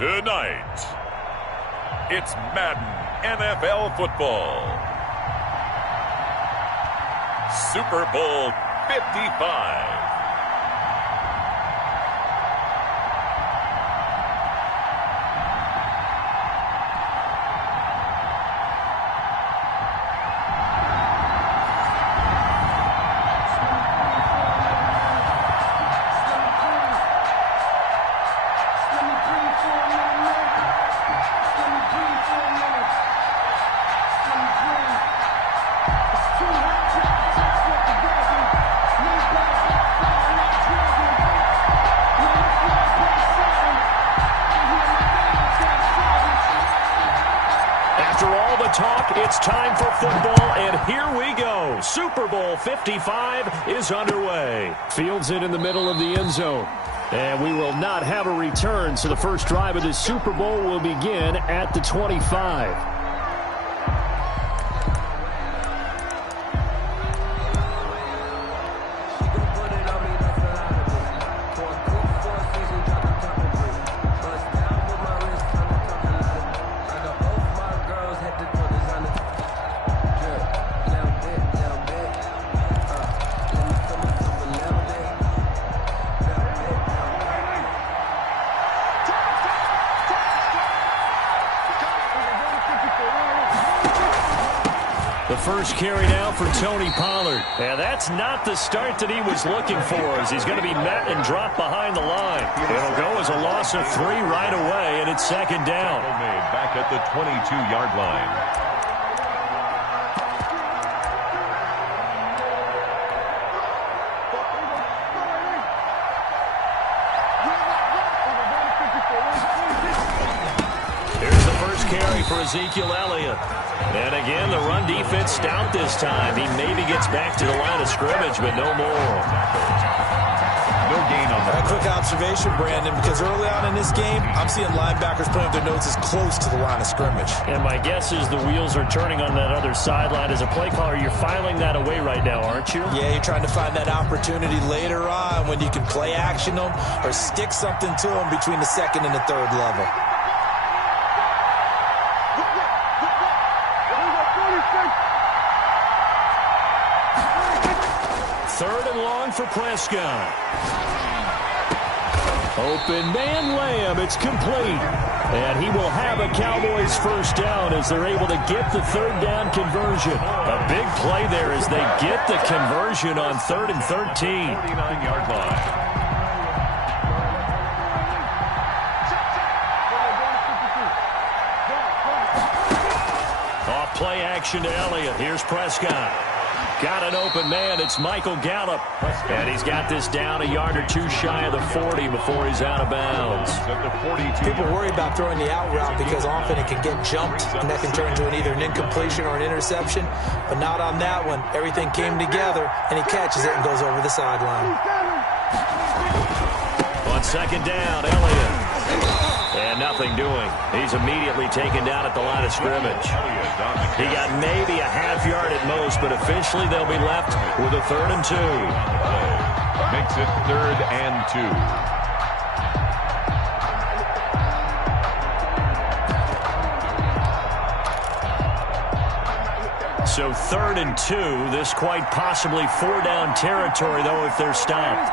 Tonight, it's Madden NFL football. Super Bowl 55. It's time for football, and here we go. Super Bowl 55 is underway. Fields it in the middle of the end zone. And we will not have a return, so the first drive of this Super Bowl will begin at the 25. First carry now for Tony Pollard. And that's not the start that he was looking for, as he's going to be met and dropped behind the line. It'll go as a loss of 3 right away, and it's second down. Back at the 22-yard line. Here's the first carry for Ezekiel Elliott. And again, the run defense stout this time. He maybe gets back to the line of scrimmage, but no more. No gain on that. A quick observation, Brandon, because early on in this game, I'm seeing linebackers putting up their noses close to the line of scrimmage. And my guess is the wheels are turning on that other sideline. As a play caller, you're filing that away right now, aren't you? Yeah, you're trying to find that opportunity later on when you can play action them or stick something to them between the second and the third level. Third and long for Prescott. Open man Lamb. It's complete. And he will have a Cowboys first down as they're able to get the third down conversion. A big play there as they get the conversion on 3rd and 13. 49-yard line. Off play action to Elliott. Here's Prescott. Got an open man. It's Michael Gallup. And he's got this down a yard or two shy of the 40 before he's out of bounds. People worry about throwing the out route because often it can get jumped, and that can turn into either an incompletion or an interception. But not on that one. Everything came together, and he catches it and goes over the sideline. On second down, Elliott. And nothing doing. He's immediately taken down at the line of scrimmage. He got maybe a half yard at most, but officially they'll be left with a 3rd and 2. Makes it 3rd and 2. So 3rd and 2. This quite possibly 4-down territory, though, if they're stopped.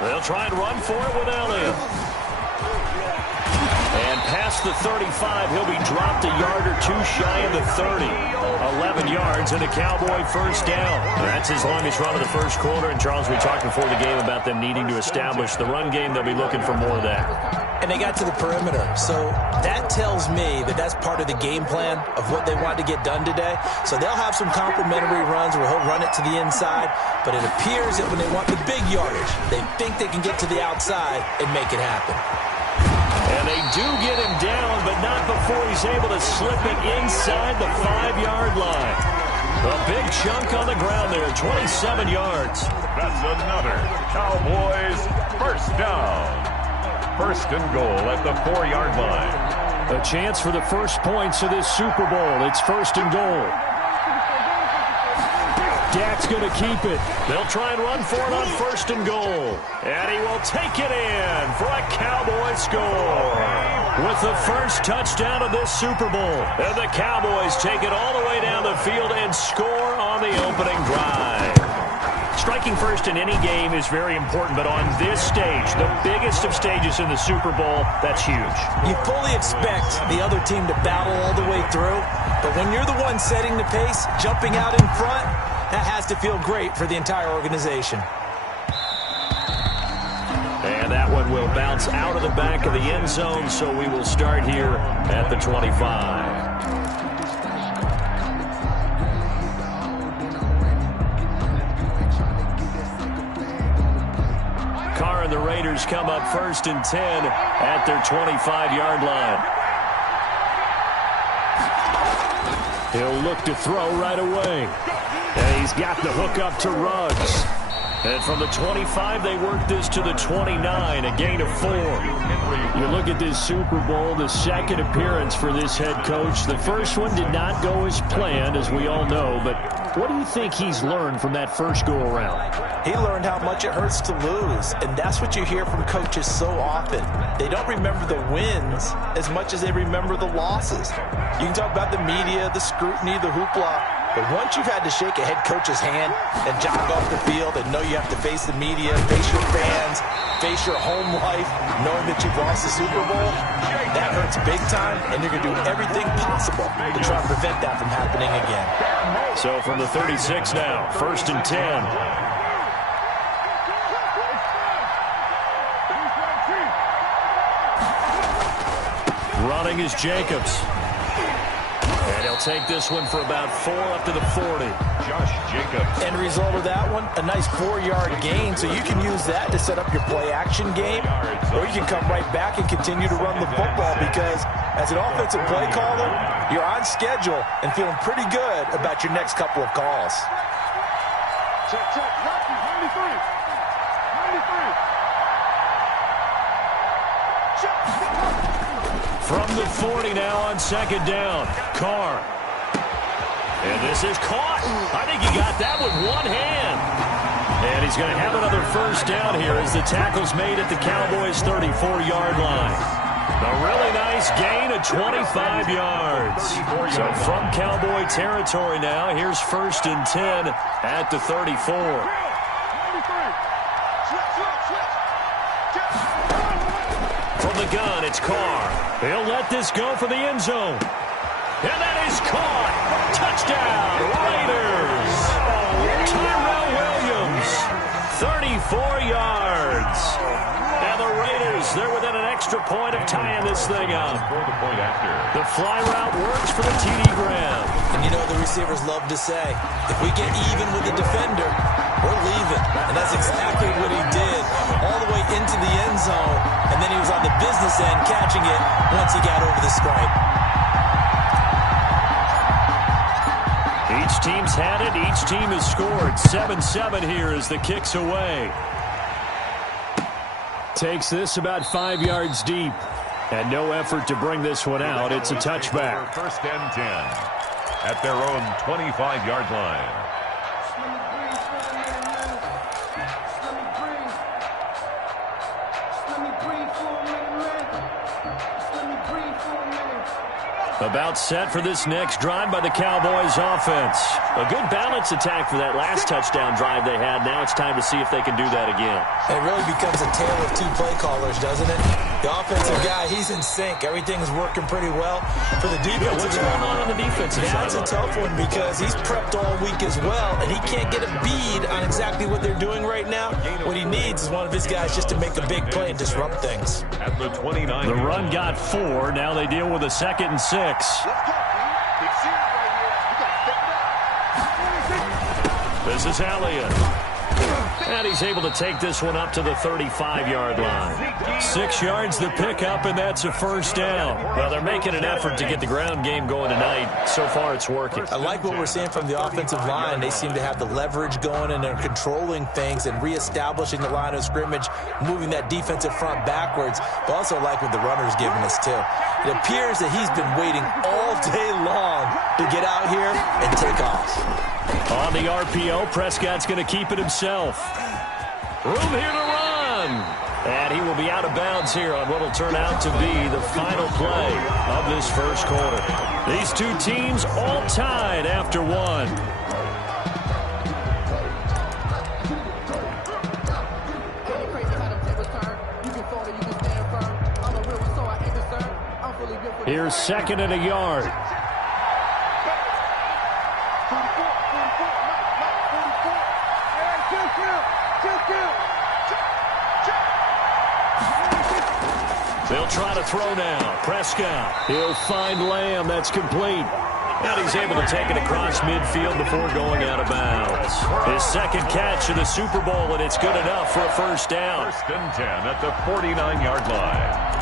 They'll try and run for it with Elliott. And past the 35, he'll be dropped a yard or two shy of the 30. 11 yards and a Cowboy first down. That's his longest run of the first quarter. And, Charles, we talked before the game about them needing to establish the run game. They'll be looking for more of that. And they got to the perimeter. So that tells me that that's part of the game plan of what they want to get done today. So they'll have some complimentary runs where he'll run it to the inside. But it appears that when they want the big yardage, they think they can get to the outside and make it happen. And they do get him down, but not before he's able to slip it inside the 5-yard line. A big chunk on the ground there, 27 yards. That's another Cowboys first down. First and goal at the 4-yard line. A chance for the first points of this Super Bowl. It's 1st and goal. Dak's going to keep it. They'll try and run for it on 1st and goal. And he will take it in for a Cowboy score. With the first touchdown of this Super Bowl. And the Cowboys take it all the way down the field and score on the opening drive. Striking first in any game is very important, but on this stage, the biggest of stages in the Super Bowl, that's huge. You fully expect the other team to battle all the way through, but when you're the one setting the pace, jumping out in front, that has to feel great for the entire organization. And that one will bounce out of the back of the end zone, so we will start here at the 25. And the Raiders come up 1st and 10 at their 25-yard line. He'll look to throw right away. And he's got the hook up to Ruggs. And from the 25, they work this to the 29, a gain of 4. You look at this Super Bowl, the second appearance for this head coach. The first one did not go as planned, as we all know, but what do you think he's learned from that first go-around? He learned how much it hurts to lose, and that's what you hear from coaches so often. They don't remember the wins as much as they remember the losses. You can talk about the media, the scrutiny, the hoopla, but once you've had to shake a head coach's hand and jog off the field and know you have to face the media, face your fans, face your home life, knowing that you've lost the Super Bowl, that hurts big time, and you're going to do everything possible to try and prevent that from happening again. So from the 36 now, 1st and 10. Running is Jacobs. And he'll take this one for about 4 up to the 40. Josh Jacobs. End result of that one, a nice 4-yard gain, so you can use that to set up your play-action game, or you can come right back and continue to run the football because as an offensive play caller, you're on schedule and feeling pretty good about your next couple of calls. Check, 93. From the 40 now on 2nd down. Carr. And this is caught. I think he got that with one hand. And he's going to have another first down here as the tackle's made at the Cowboys' 34-yard line. A really nice gain of 25 yards. So from Cowboy territory now, here's 1st and 10 at the 34. From the gun, it's Carr. He'll let this go for the end zone. And that is caught. Touchdown, Raiders. Tyrell Williams, 34 yards. And the Raiders, they're within an extra point of tying this thing up. The fly route works for the TD Graham. And you know the receivers love to say, if we get even with the defender, we're leaving. And that's exactly what he did all the way into the end zone. And then he was on the business end catching it once he got over the stripe. Each team's had it. Each team has scored. 7-7 here as the kick's away. Takes this about 5 yards deep. And no effort to bring this one out. It's a touchback. 1st and 10 at their own 25-yard line. About set for this next drive by the Cowboys offense. A good balance attack for that last touchdown drive they had. Now it's time to see if they can do that again. It really becomes a tale of 2 play callers, doesn't it? The offensive guy, he's in sync. Everything's working pretty well. For the defensive what's going on the defensive side? That's a tough one because he's prepped all week as well, and he can't get a bead on exactly what they're doing right now. What he needs is one of his guys just to make a big play and disrupt things. At the 29. The run got 4. Now they deal with a 2nd and 6. This is Elliott. And he's able to take this one up to the 35-yard line. 6 yards the pickup, and that's a first down. Well, they're making an effort to get the ground game going tonight. So far, it's working. I like what we're seeing from the offensive line. They seem to have the leverage going, and they're controlling things and reestablishing the line of scrimmage, moving that defensive front backwards. But also like what the runner's giving us, too. It appears that he's been waiting all day long to get out here and take off. On the RPO, Prescott's going to keep it himself. Room here to run. And he will be out of bounds here on what will turn out to be the final play of this first quarter. These two teams all tied after one. Here's second and a yard. They'll try to throw now. Prescott. He'll find Lamb. That's complete. And he's able to take it across midfield before going out of bounds. His second catch of the Super Bowl, and it's good enough for a first down. First and 10 at the 49-yard line.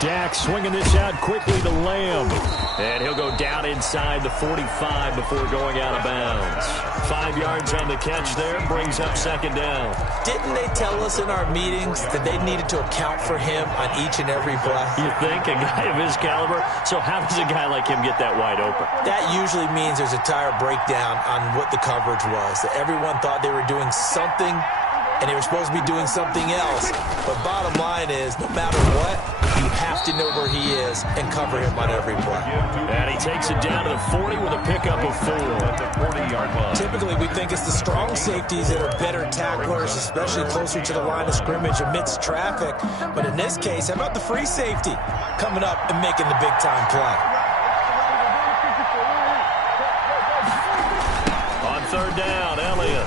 Dak swinging this out quickly to Lamb. And he'll go down inside the 45 before going out of bounds. 5 yards on the catch there, brings up second down. Didn't they tell us in our meetings that they needed to account for him on each and every play? You think? A guy of his caliber? So how does a guy like him get that wide open? That usually means there's a entire breakdown on what the coverage was. That everyone thought they were doing something, and they were supposed to be doing something else. But bottom line is, no matter what, you have to know where he is and cover him on every play. And he takes it down to the 40 with a pickup of 4 at the 40-yard line. Typically, we think it's the strong safeties that are better tacklers, especially closer to the line of scrimmage amidst traffic. But in this case, how about the free safety coming up and making the big-time play? On third down, Elliott.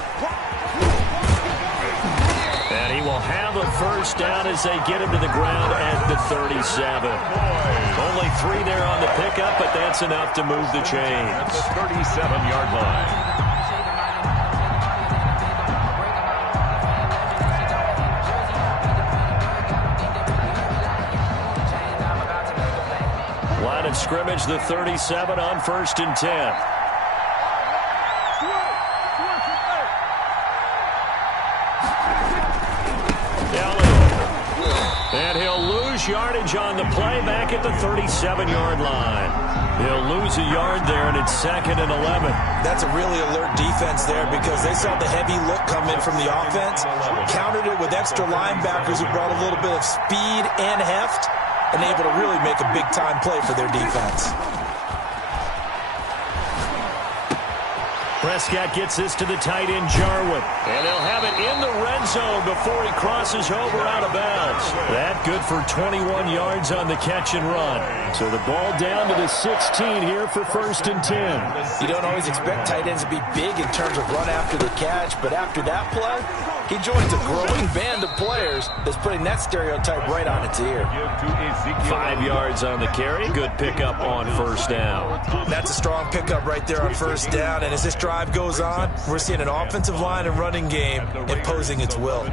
And he will have a first down as they get him to the ground at the 37. Only 3 there on the pickup, but that's enough to move the chains. At the 37-yard line. Line of scrimmage, the 37 on first and 10. And he'll lose yardage on the play back at the 37-yard line. He'll lose a yard there, and it's second and 11. That's a really alert defense there because they saw the heavy look come in from the offense, countered it with extra linebackers who brought a little bit of speed and heft, and able to really make a big-time play for their defense. Prescott gets this to the tight end, Jarwin. And they'll have it in the red zone before he crosses over out of bounds. That good for 21 yards on the catch and run. So the ball down to the 16 here for first and 10. You don't always expect tight ends to be big in terms of run after the catch, but after that play, he joins a growing band of players that's putting that stereotype right on its ear. 5 yards on the carry. Good pickup on first down. That's a strong pickup right there on first down, and as this drive goes on, we're seeing an offensive line and running game imposing its will.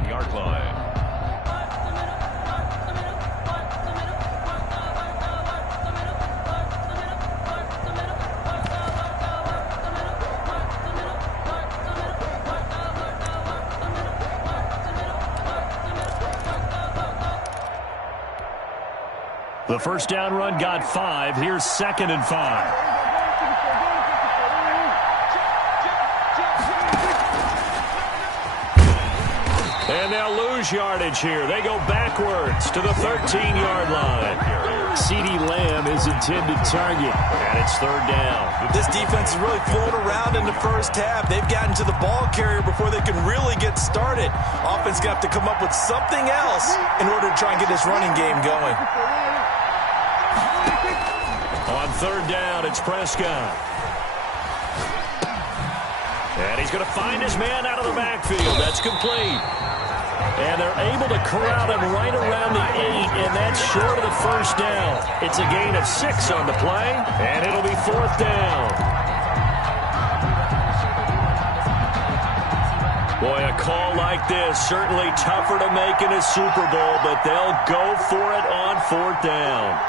The first down run got 5. Here's second and 5. And they'll lose yardage here. They go backwards to the 13-yard line. CeeDee Lamb is intended target, and it's third down. This defense is really flown around in the first half. They've gotten to the ball carrier before they can really get started. Offense going to have to come up with something else in order to try and get this running game going. On third down, it's Prescott. And he's going to find his man out of the backfield. That's complete. And they're able to corral him right around the 8, and that's short of the first down. It's a gain of 6 on the play, and it'll be fourth down. Boy, a call like this, certainly tougher to make in a Super Bowl, but they'll go for it on fourth down.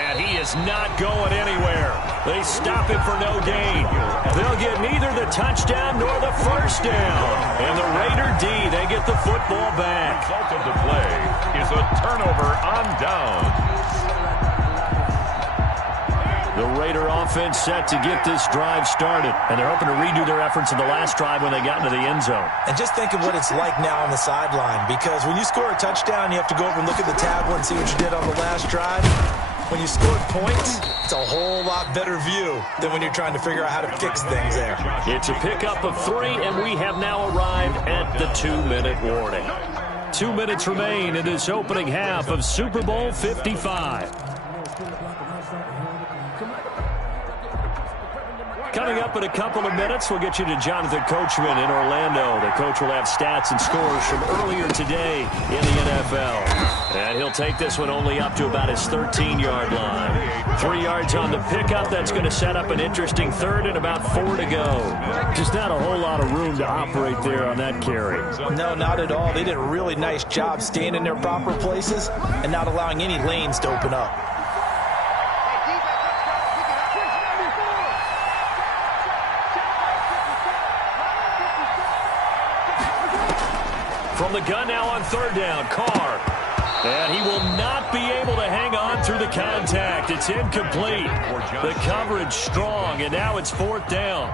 And he is not going anywhere. They stop him for no gain. They'll get neither the touchdown nor the first down. And the Raider D, they get the football back. The result of the play is a turnover on down. The Raider offense set to get this drive started. And they're hoping to redo their efforts in the last drive when they got into the end zone. And just think of what it's like now on the sideline. Because when you score a touchdown, you have to go over and look at the tablet and see what you did on the last drive. When you scored points, it's a whole lot better view than when you're trying to figure out how to fix things there. It's a pickup of 3, and we have now arrived at the 2-minute warning. 2 minutes remain in this opening half of Super Bowl 55. Coming up in a couple of minutes, we'll get you to Jonathan Coachman in Orlando. The coach will have stats and scores from earlier today in the NFL. And he'll take this one only up to about his 13-yard line. 3 yards on the pickup. That's going to set up an interesting third and about 4 to go. Just not a whole lot of room to operate there on that carry. No, not at all. They did a really nice job staying in their proper places and not allowing any lanes to open up. From the gun now on third down, Carr. And he will not be able to hang on through the contact. It's incomplete. The coverage strong, and now it's 4th down.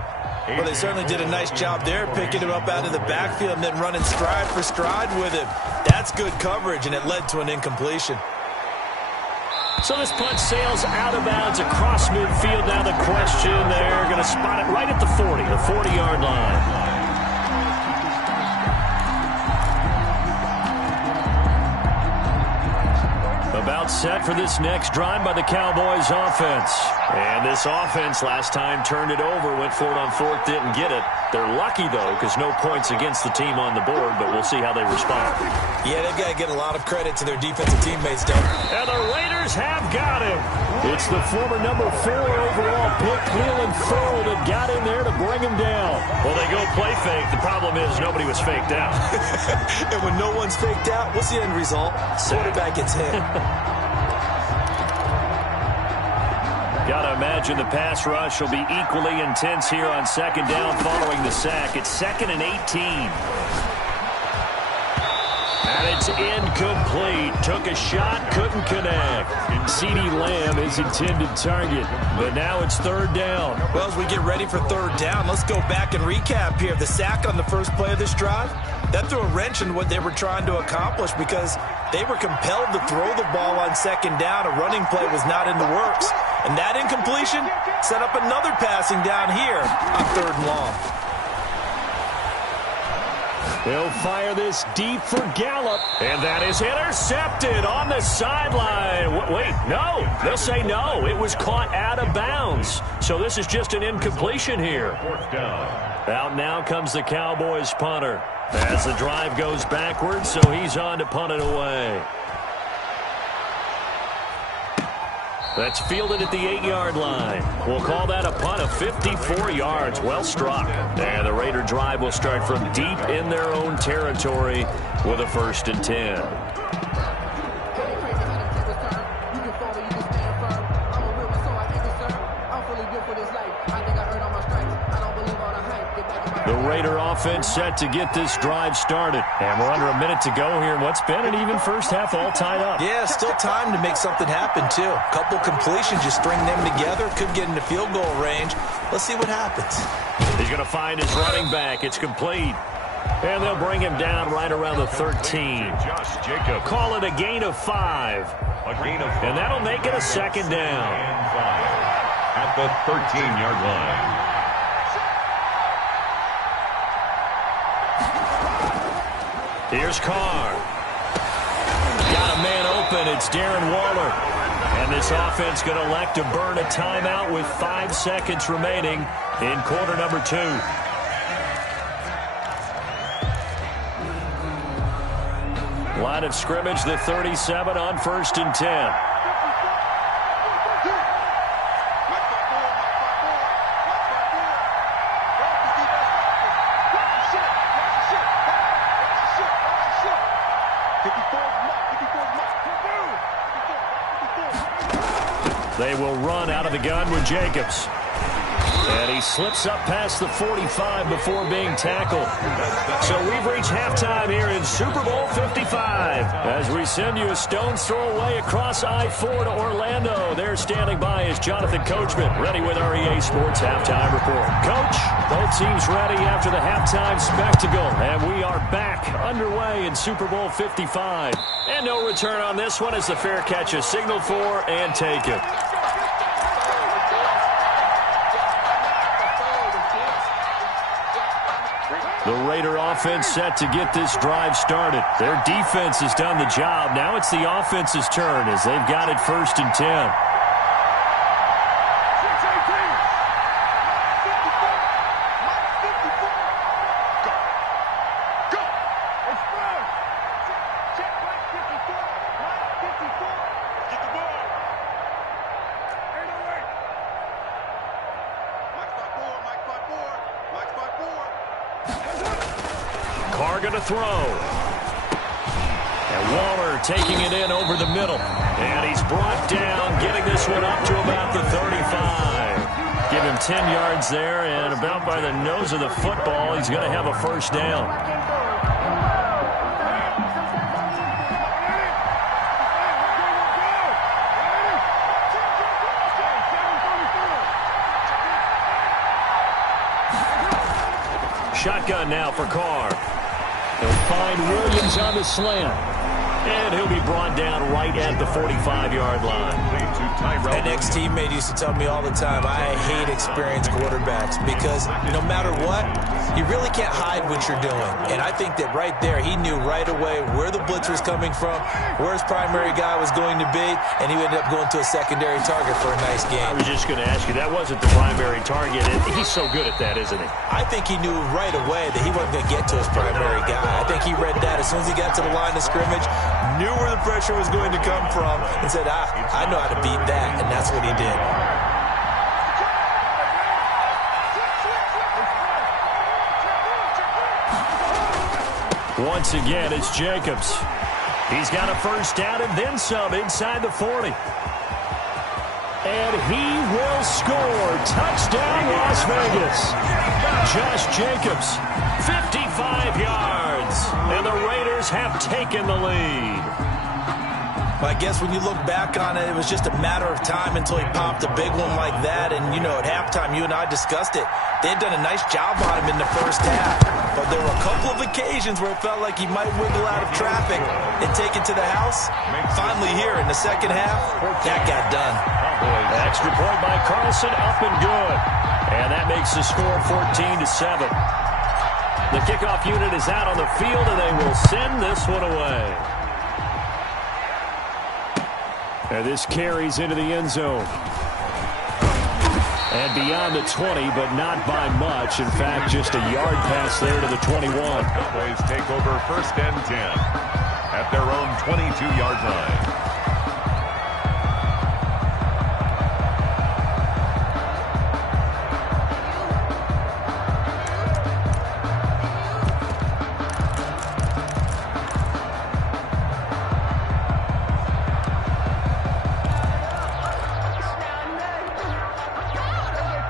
Well, they certainly did a nice job there, picking him up out of the backfield and then running stride for stride with him. That's good coverage, and it led to an incompletion. So this punt sails out of bounds across midfield. Now the question, they're going to spot it right at the 40, the 40-yard line. About set for this next drive by the Cowboys offense. And this offense last time turned it over, went for it on 4th, didn't get it. They're lucky, though, because no points against the team on the board, but we'll see how they respond. Yeah, they've got to get a lot of credit to their defensive teammates, don't they? And the Raiders have got him. It's the former number 4 overall pick, Cleveland Ferrell, that got in there to bring him down. Well, they go play fake. The problem is nobody was faked out. And when no one's faked out, what's the end result? Quarterback gets hit. Gotta imagine the pass rush will be equally intense here on 2nd down following the sack. It's 2nd and 18. And it's incomplete. Took a shot, couldn't connect. CeeDee Lamb is intended target. But now it's 3rd down. Well, as we get ready for 3rd down, let's go back and recap here. The sack on the first play of this drive, that threw a wrench in what they were trying to accomplish because they were compelled to throw the ball on 2nd down. A running play was not in the works. And that incompletion set up another passing down here on 3rd and long. They'll fire this deep for Gallup. And that is intercepted on the sideline. Wait, no. They'll say no. It was caught out of bounds. So this is just an incompletion here. 4th down. Out now comes the Cowboys punter. As the drive goes backwards, so he's on to punt it away. That's fielded at the 8-yard line. We'll call that a punt of 54 yards. Well struck. And the Raider drive will start from deep in their own territory with a 1st and 10. The Raider offense set to get this drive started. And we're under a minute to go here in what's been an even first half all tied up. Yeah, still time to make something happen, too. A couple completions, you string them together, could get into field goal range. Let's see what happens. He's going to find his running back. It's complete. And they'll bring him down right around the 13. Josh Jacobs. Call it a gain of 5. A gain of 5. And that'll make it a 2nd down. And 5 at the 13-yard line. Here's Carr. Got a man open. It's Darren Waller. And this offense going to elect to burn a timeout with 5 seconds remaining in quarter number 2. Line of scrimmage, the 37 on 1st and 10. They will run out of the gun with Jacobs. And he slips up past the 45 before being tackled. So we've reached halftime here in Super Bowl 55. As we send you a stone's throw away across I-4 to Orlando. There standing by is Jonathan Coachman, ready with our EA Sports Halftime Report. Coach, both teams ready after the halftime spectacle. And we are back underway in Super Bowl 55. And no return on this one as the fair catch is signaled for and taken. The Raider offense set to get this drive started. Their defense has done the job. Now it's the offense's turn as they've got it 1st and 10. To throw. And Waller taking it in over the middle. And he's brought down, getting this one up to about the 35. Give him 10 yards there, and about by the nose of the football, he's going to have a 1st down. Shotgun now for Carr. He'll find Williams on the slant. And he'll be brought down right at the 45-yard line. An ex-teammate used to tell me all the time, I hate experienced quarterbacks because no matter what, you really can't hide what you're doing. And I think that right there, he knew right away where the blitz was coming from, where his primary guy was going to be, and he ended up going to a secondary target for a nice game. I was just going to ask you, that wasn't the primary target, and he's so good at that, isn't he? I think he knew right away that he wasn't going to get to his primary guy. I think he read that as soon as he got to the line of scrimmage, knew where the pressure was going to come from, and said, I know how to beat that, and that's what he did. Once again, it's Jacobs. He's got a 1st down and then some inside the 40. And he will score. Touchdown, Las Vegas. Josh Jacobs, 55 yards. And the Raiders have taken the lead. Well, I guess when you look back on it, it was just a matter of time until he popped a big one like that. And, you know, at halftime, you and I discussed it. They had done a nice job on him in the 1st half. But there were a couple of occasions where it felt like he might wiggle out of traffic and take it to the house. Finally here in the 2nd half, that got done. Extra point by Carlson, up and good. And that makes the score 14-7. The kickoff unit is out on the field, and they will send this one away. And this carries into the end zone. And beyond the 20, but not by much. In fact, just a yard pass there to the 21. Cowboys take over 1st and 10 at their own 22-yard line.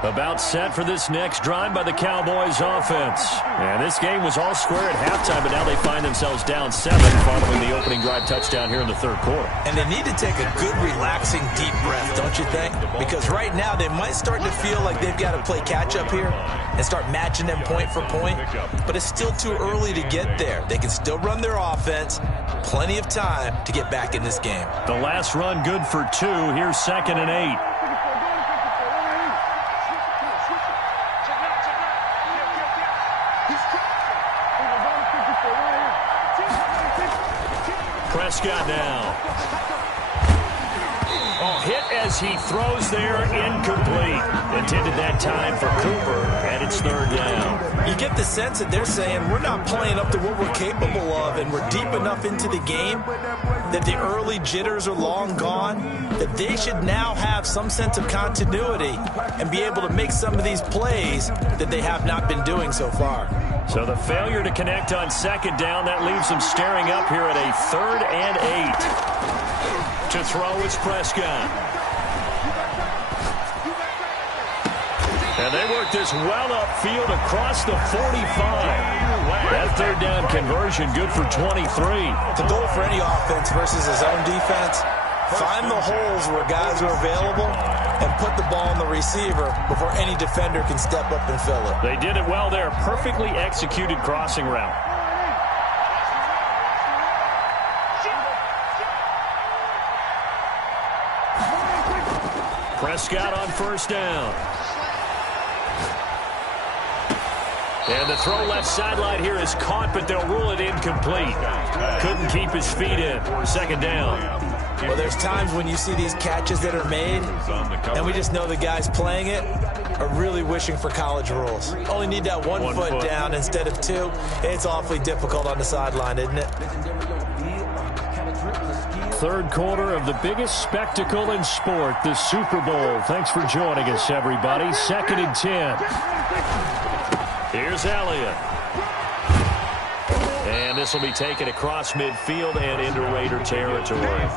About set for this next drive by the Cowboys offense. And this game was all square at halftime, but now they find themselves down 7 following the opening drive touchdown here in the 3rd quarter. And they need to take a good, relaxing, deep breath, don't you think? Because right now they might start to feel like they've got to play catch-up here and start matching them point for point. But it's still too early to get there. They can still run their offense. Plenty of time to get back in this game. The last run good for 2. Here's 2nd and 8. Prescott now. Oh, hit as he throws there, incomplete. Intended that time for Cooper, and it's 3rd down. You get the sense that they're saying we're not playing up to what we're capable of, and we're deep enough into the game that the early jitters are long gone, that they should now have some sense of continuity and be able to make some of these plays that they have not been doing so far. So the failure to connect on 2nd down, that leaves them staring up here at a 3rd and 8. To throw is Prescott. And they work this well upfield across the 45. That third down conversion good for 23. The goal for any offense versus his own defense, find the holes where guys are available and put the ball on the receiver before any defender can step up and fill it. They did it well there. Perfectly executed crossing route. Prescott on first down. And the throw left sideline here is caught, but they'll rule it incomplete. Couldn't keep his feet in. Second down. Well, there's times when you see these catches that are made, and we just know the guys playing it are really wishing for college rules. Only need that one foot down instead of two. It's awfully difficult on the sideline, isn't it? Third quarter of the biggest spectacle in sport, the Super Bowl. Thanks for joining us, everybody. 2nd and 10. Here's Elliott. And this will be taken across midfield and into Raider territory.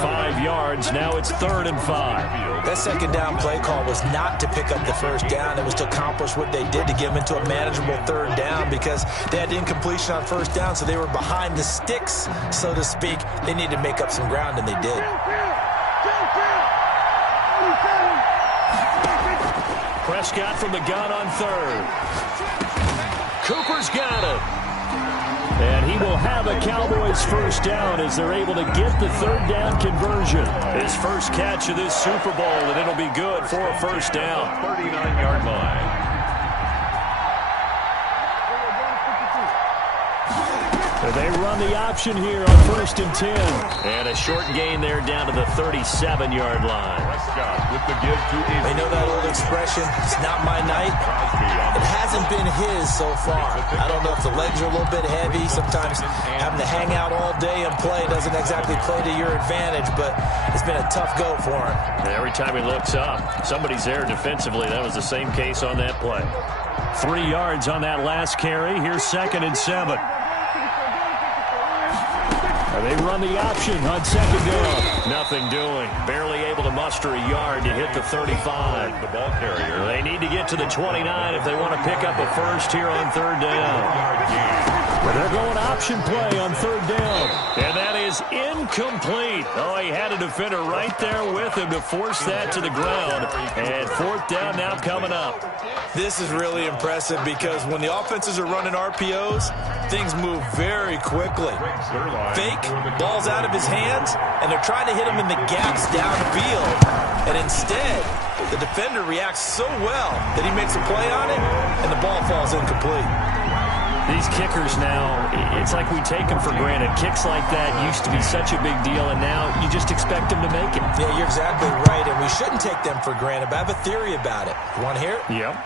5 yards. Now it's 3rd and 5. That second down play call was not to pick up the first down. It was to accomplish what they did, to get them into a manageable third down, because they had incompletion on first down, so they were behind the sticks, so to speak. They needed to make up some ground, and they did. Prescott from the gun on 3rd. Cooper's got it. And he will have a Cowboys first down as they're able to get the third down conversion. His first catch of this Super Bowl, and it'll be good for a first down. 39-yard line. They run the option here on 1st and 10. And a short gain there down to the 37-yard line. Prescott with the give to Eason. They know that old expression, it's not my night. It hasn't been his so far. I don't know if the legs are a little bit heavy. Sometimes having to hang out all day and play doesn't exactly play to your advantage, but it's been a tough go for him. Every time he looks up, somebody's there defensively. That was the same case on that play. 3 yards on that last carry. Here's 2nd and 7. They run the option on 2nd down. Nothing doing. Barely able to muster a yard to hit the 35. The ball carrier. They need to get to the 29 if they want to pick up a first here on 3rd down. They're going option play on 3rd down. And that is incomplete. Oh, he had a defender right there with him to force that to the ground. And 4th down now coming up. This is really impressive because when the offenses are running RPOs, things move very quickly. Fake, ball's out of his hands, and they're trying to hit him in the gaps downfield. And instead, the defender reacts so well that he makes a play on it, and the ball falls incomplete. These kickers now, it's like we take them for granted. Kicks like that used to be such a big deal, and now you just expect them to make it. Yeah, you're exactly right, and we shouldn't take them for granted, but I have a theory about it. You want to hear it? Yep.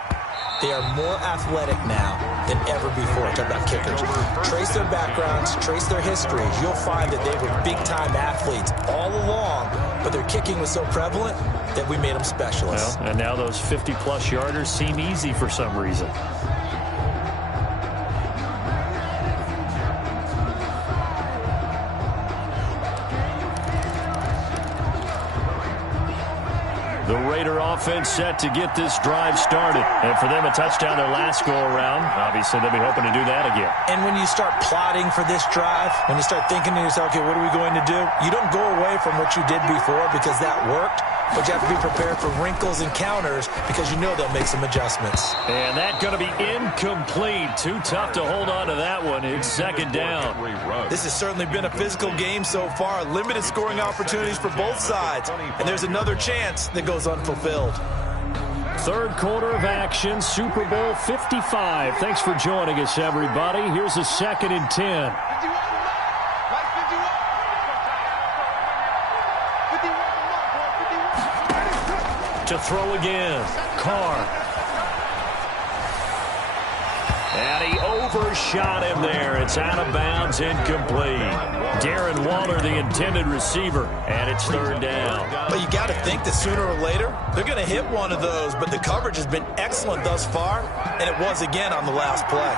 They are more athletic now than ever before. Talk about kickers. Trace their backgrounds, trace their histories. You'll find that they were big-time athletes all along, but their kicking was so prevalent that we made them specialists. Well, and now those 50-plus yarders seem easy for some reason. The Raider offense set to get this drive started. And for them, a touchdown their last go-around. Obviously, they'll be hoping to do that again. And when you start plotting for this drive, when you start thinking to yourself, okay, what are we going to do? You don't go away from what you did before because that worked, but you have to be prepared for wrinkles and counters because you know they'll make some adjustments. And that's going to be incomplete. Too tough to hold on to that one. It's 2nd down. This has certainly been a physical game so far. Limited scoring opportunities for both sides. And there's another chance that goes unfulfilled. Third quarter of action, Super Bowl 55. Thanks for joining us, everybody. Here's a 2nd and 10. To throw again, Carr. And he overshot him there. It's out of bounds, incomplete. Darren Waller, the intended receiver, and it's 3rd down. But you got to think that sooner or later, they're going to hit one of those, but the coverage has been excellent thus far, and it was again on the last play.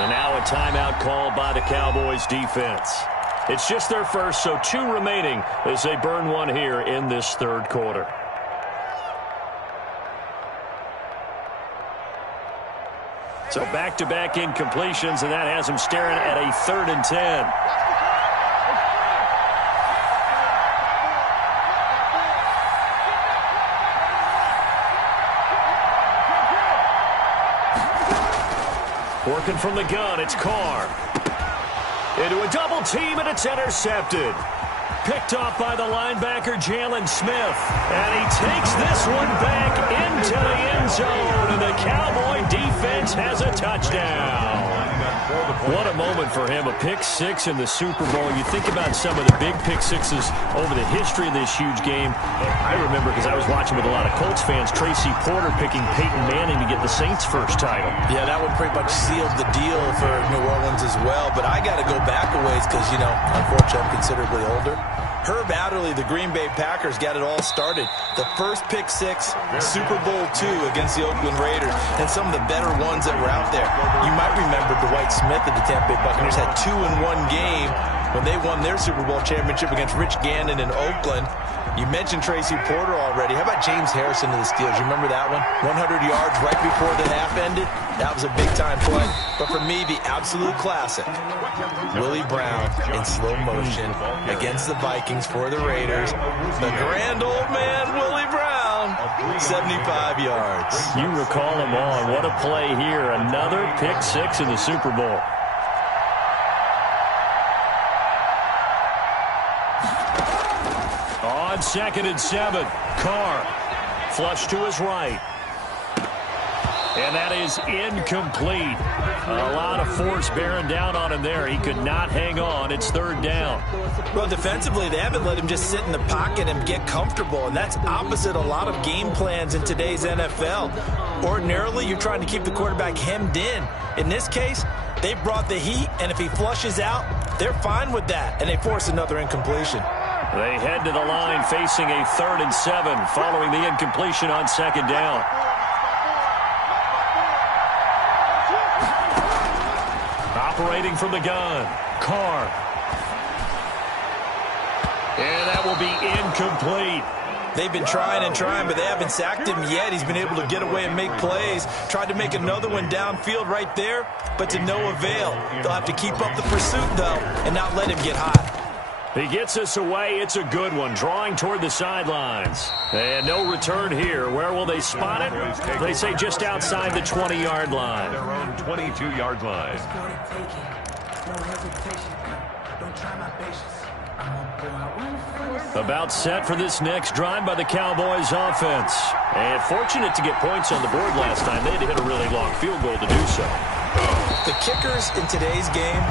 And now a timeout called by the Cowboys defense. It's just their first, so 2 remaining as they burn one here in this third quarter. So back-to-back incompletions, and that has them staring at a 3rd and 10. Working from the gun, it's Carr. Into a double team, and it's intercepted. Picked off by the linebacker, Jalen Smith. And he takes this one back into the end zone, and the Cowboy defense has a touchdown. What a moment for him, a pick-6 in the Super Bowl. You think about some of the big pick-6s over the history of this huge game. I remember, because I was watching with a lot of Colts fans, Tracy Porter picking Peyton Manning to get the Saints' first title. Yeah, that one pretty much sealed the deal for New Orleans as well. But I got to go back a ways because, you know, unfortunately I'm considerably older. Herb Adderley, the Green Bay Packers, got it all started. The first pick-6, Super Bowl II against the Oakland Raiders, and some of the better ones that were out there. You might remember Dwight Smith of the Tampa Bay Buccaneers had 2 in one game when they won their Super Bowl championship against Rich Gannon in Oakland. You mentioned Tracy Porter already. How about James Harrison of the Steelers? You remember that one? 100 yards right before the half ended. That was a big-time play. But for me, the absolute classic, Willie Brown in slow motion against the Vikings for the Raiders. The grand old man, Willie Brown, 75 yards. You recall them all. What a play here. Another pick-6 in the Super Bowl. On 2nd and 7, Carr flush to his right. And that is incomplete. A lot of force bearing down on him there. He could not hang on. It's 3rd down. Well, defensively, they haven't let him just sit in the pocket and get comfortable, and that's opposite a lot of game plans in today's NFL. Ordinarily, you're trying to keep the quarterback hemmed in. In this case, they brought the heat, and if he flushes out, they're fine with that, and they force another incompletion. They head to the line facing a 3rd and 7 following the incompletion on 2nd down. Operating from the gun, Carr. And that will be incomplete. They've been trying and trying, but they haven't sacked him yet. He's been able to get away and make plays. Tried to make another one downfield right there, but to no avail. They'll have to keep up the pursuit, though, and not let him get hot. He gets us away. It's a good one. Drawing toward the sidelines. And no return here. Where will they spot it? They say just outside the 20-yard line. Their own 22-yard line. About set for this next drive by the Cowboys offense. And fortunate to get points on the board last time. They had to hit a really long field goal to do so. The kickers in today's game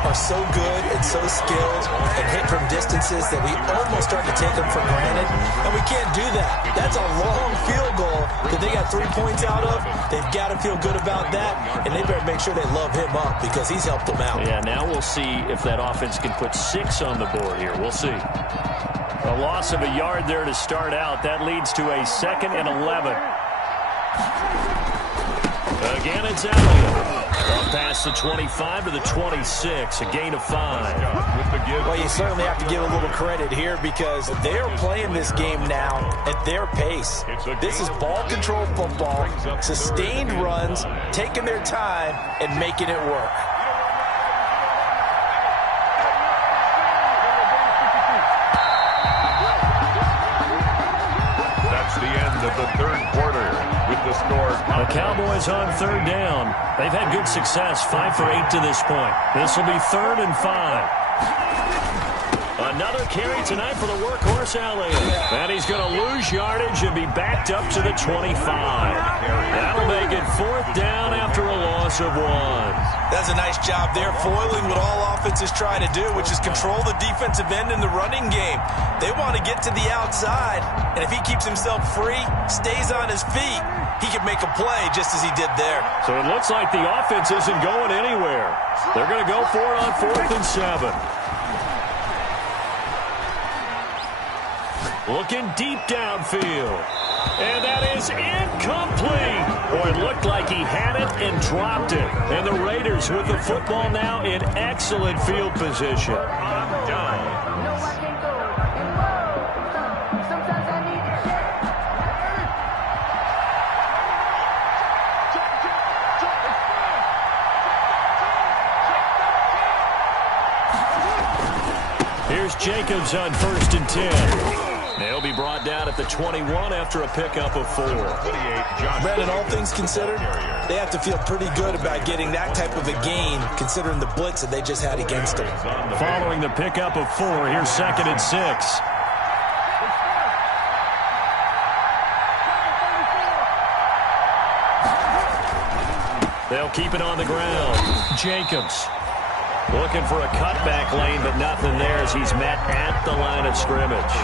are so good and so skilled and hit from distances that we almost start to take them for granted, and we can't do that. That's a long field goal that they got 3 points out of. They've got to feel good about that, and they better make sure they love him up because he's helped them out. Yeah, now we'll see if that offense can put 6 on the board here. We'll see. A loss of a yard there to start out. That leads to a 2nd and 11. Again, it's Elliott. Up past the 25 to the 26, a gain of 5. Well, you certainly have to give a little credit here because they're playing this game now at their pace. This is ball control football, sustained runs, taking their time and making it work. That's the end of the 3rd quarter. With the score. The Cowboys on 3rd down. They've had good success, 5 for 8 to this point. This will be 3rd and 5. Another carry tonight for the workhorse Elliott. And he's going to lose yardage and be backed up to the 25. That'll make it 4th down after a loss of 1. That's a nice job there, foiling what all offenses try to do, which is control the defensive end in the running game. They want to get to the outside, and if he keeps himself free, stays on his feet, he can make a play just as he did there. So it looks like the offense isn't going anywhere. They're going to go for it on 4th and 7. Looking deep downfield. And that is incomplete. Boy, it looked like he had it and dropped it. And the Raiders with the football now in excellent field position. Here's Jacobs on 1st and 10. They'll be brought down at the 21 after a pickup of 4. Brandon, all things considered, they have to feel pretty good about getting that type of a gain, considering the blitz that they just had against them. Following the pickup of 4, here's 2nd and 6. They'll keep it on the ground. Jacobs looking for a cutback lane, but nothing there as he's met at the line of scrimmage.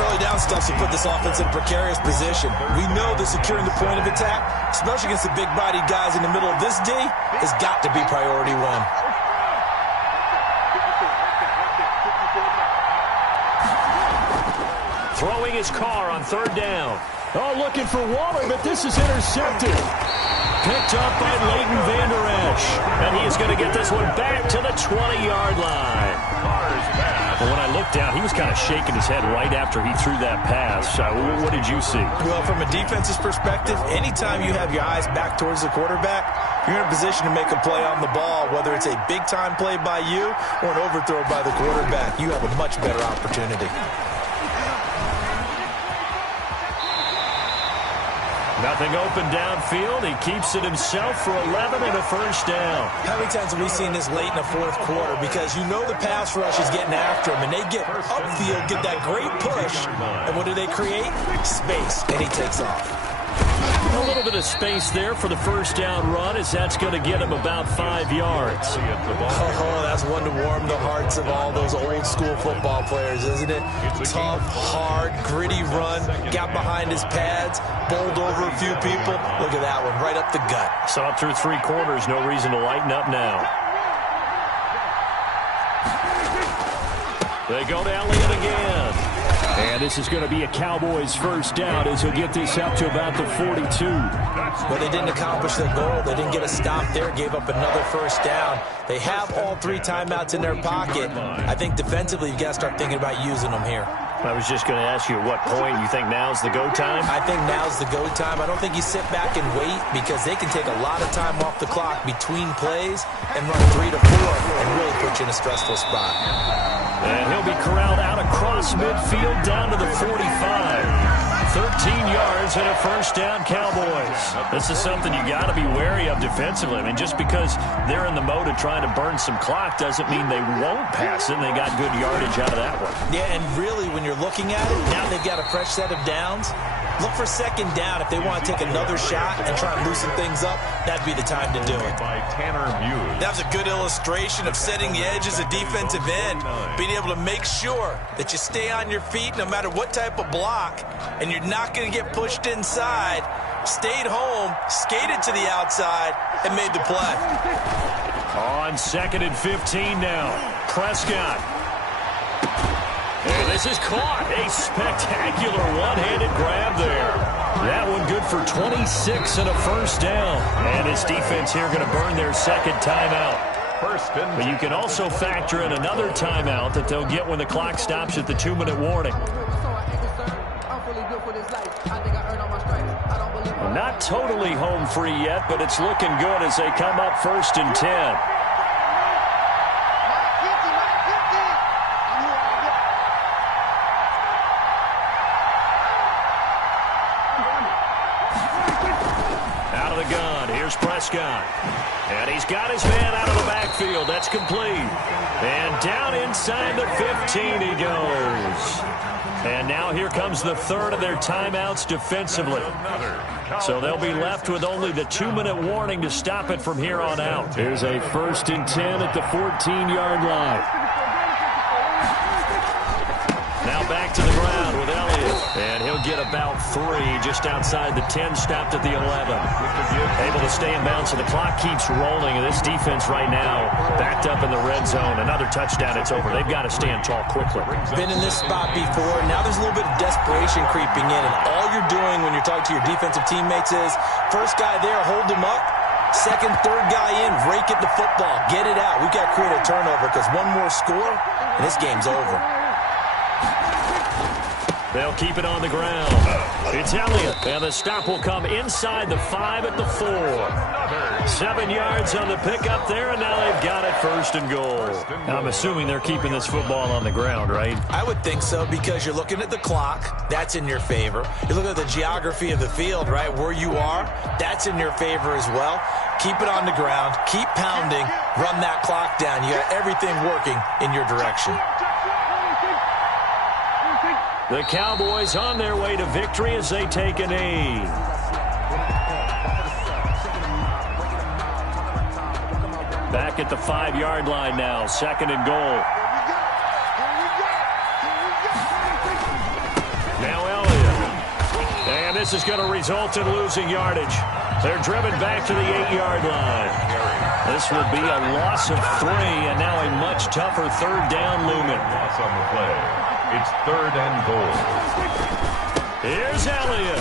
Early down stuff to put this offense in a precarious position. We know that securing the point of attack, especially against the big-bodied guys in the middle of this D, has got to be priority 1. Throwing his car on 3rd down. Oh, looking for Waller, but this is intercepted. Picked up by Leighton Vander Esch. And he is going to get this one back to the 20-yard line. Well, when I looked down, he was kind of shaking his head right after he threw that pass. What did you see? Well, from a defense's perspective, anytime you have your eyes back towards the quarterback, you're in a position to make a play on the ball, whether it's a big-time play by you or an overthrow by the quarterback. You have a much better opportunity. Nothing open downfield. He keeps it himself for 11 and a 1st down. How many times have we seen this late in the 4th quarter? Because you know the pass rush is getting after him, and they get upfield, get that great push, and what do they create? Space, and he takes off. A little bit of space there for the 1st down run, as that's going to get him about 5 yards. Oh, that's one to warm the hearts of all those old school football players, isn't it? Tough, hard, gritty run, got behind his pads, bowled over a few people. Look at that one, right up the gut. Saw through 3 quarters, no reason to lighten up now. They go to Elliott again. And this is going to be a Cowboys 1st down as he'll get this up to about the 42. But they didn't accomplish their goal. They didn't get a stop there, gave up another 1st down. They have all 3 timeouts in their pocket. I think defensively you've got to start thinking about using them here. I was just going to ask you at what point you think now's the go time? I think now's the go time. I don't think you sit back and wait because they can take a lot of time off the clock between plays and run 3 to 4 and really put you in a stressful spot. And he'll be corralled out across midfield down to the 45. 13 yards and a 1st down, Cowboys. This is something you got to be wary of defensively. I mean, just because they're in the mode of trying to burn some clock doesn't mean they won't pass it. They got good yardage out of that one. Yeah, and really, when you're looking at it, now they've got a fresh set of downs. Look for 2nd down if they want to take another shot and try and loosen things up. That'd be the time to do it. That was a good illustration of setting the edge as a defensive end, being able to make sure that you stay on your feet no matter what type of block, and you're not going to get pushed inside. Stayed home, skated to the outside, and made the play. On 2nd and 15 now, Prescott. And this is caught. A spectacular one-handed grab there. That one good for 26 and a 1st down. And his defense here going to burn their 2nd timeout. But you can also factor in another timeout that they'll get when the clock stops at the 2-minute warning. Not totally home free yet, but it's looking good as they come up 1st and 10. Out of the gun, here's Prescott. And he's got his man out of the backfield. That's complete. And down inside the 15 he goes. And now here comes the 3rd of their timeouts defensively. So they'll be left with only the 2-minute warning to stop it from here on out. Here's a 1st and 10 at the 14-yard line. Now back to the ground with Elliott. And he'll get about 3 just outside the 10, stopped at the 11. Able to stay in bounds, so the clock keeps rolling. And this defense right now backed up in the red zone. Another touchdown, it's over. They've got to stand tall quickly. Been in this spot before. Now there's a little bit of desperation creeping in. And all you're doing when you're talking to your defensive teammates is, first guy there, hold him up. Second, third guy in, rake at the football. Get it out. We've got to create a turnover because one more score, and this game's over. They'll keep it on the ground. It's Elliott, and the stop will come inside the 5 at the 4. 7 yards on the pickup there, and now they've got it 1st and goal. I'm assuming they're keeping this football on the ground, right? I would think so, because you're looking at the clock. That's in your favor. You're looking at the geography of the field, right? Where you are, that's in your favor as well. Keep it on the ground. Keep pounding. Run that clock down. You got everything working in your direction. The Cowboys on their way to victory as they take a knee. Back at the 5-yard line now, 2nd and goal. Now Elliott. And this is going to result in losing yardage. They're driven back to the 8-yard line. This will be a loss of 3, and now a much tougher 3rd down looming. Loss on the play. It's 3rd and goal. Here's Elliott.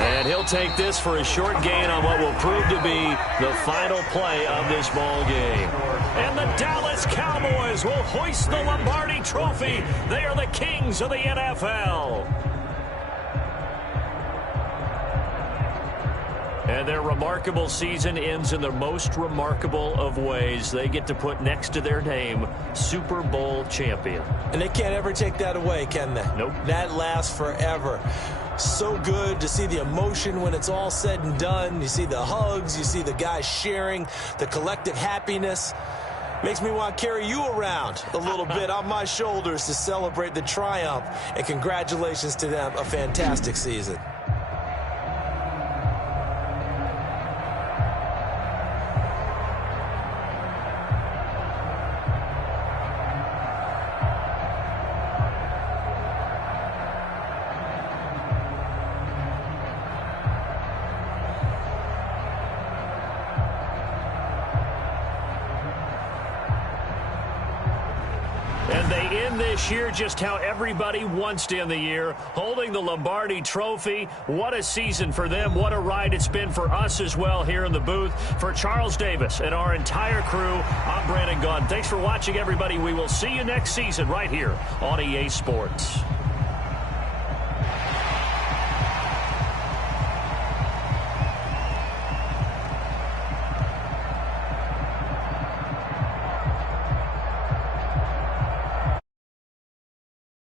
And he'll take this for a short gain on what will prove to be the final play of this ball game. And the Dallas Cowboys will hoist the Lombardi Trophy. They are the kings of the NFL. And their remarkable season ends in the most remarkable of ways. They get to put next to their name, Super Bowl champion. And they can't ever take that away, can they? Nope. That lasts forever. So good to see the emotion when it's all said and done. You see the hugs, you see the guys sharing, the collective happiness. Makes me want to carry you around a little bit on my shoulders to celebrate the triumph. And congratulations to them, a fantastic season. This year, just how everybody wants to end the year, holding the Lombardi Trophy. What a season for them. What a ride it's been for us as well here in the booth. For Charles Davis and our entire crew, I'm Brandon Gaudin. Thanks for watching, everybody. We will see you next season right here on EA Sports.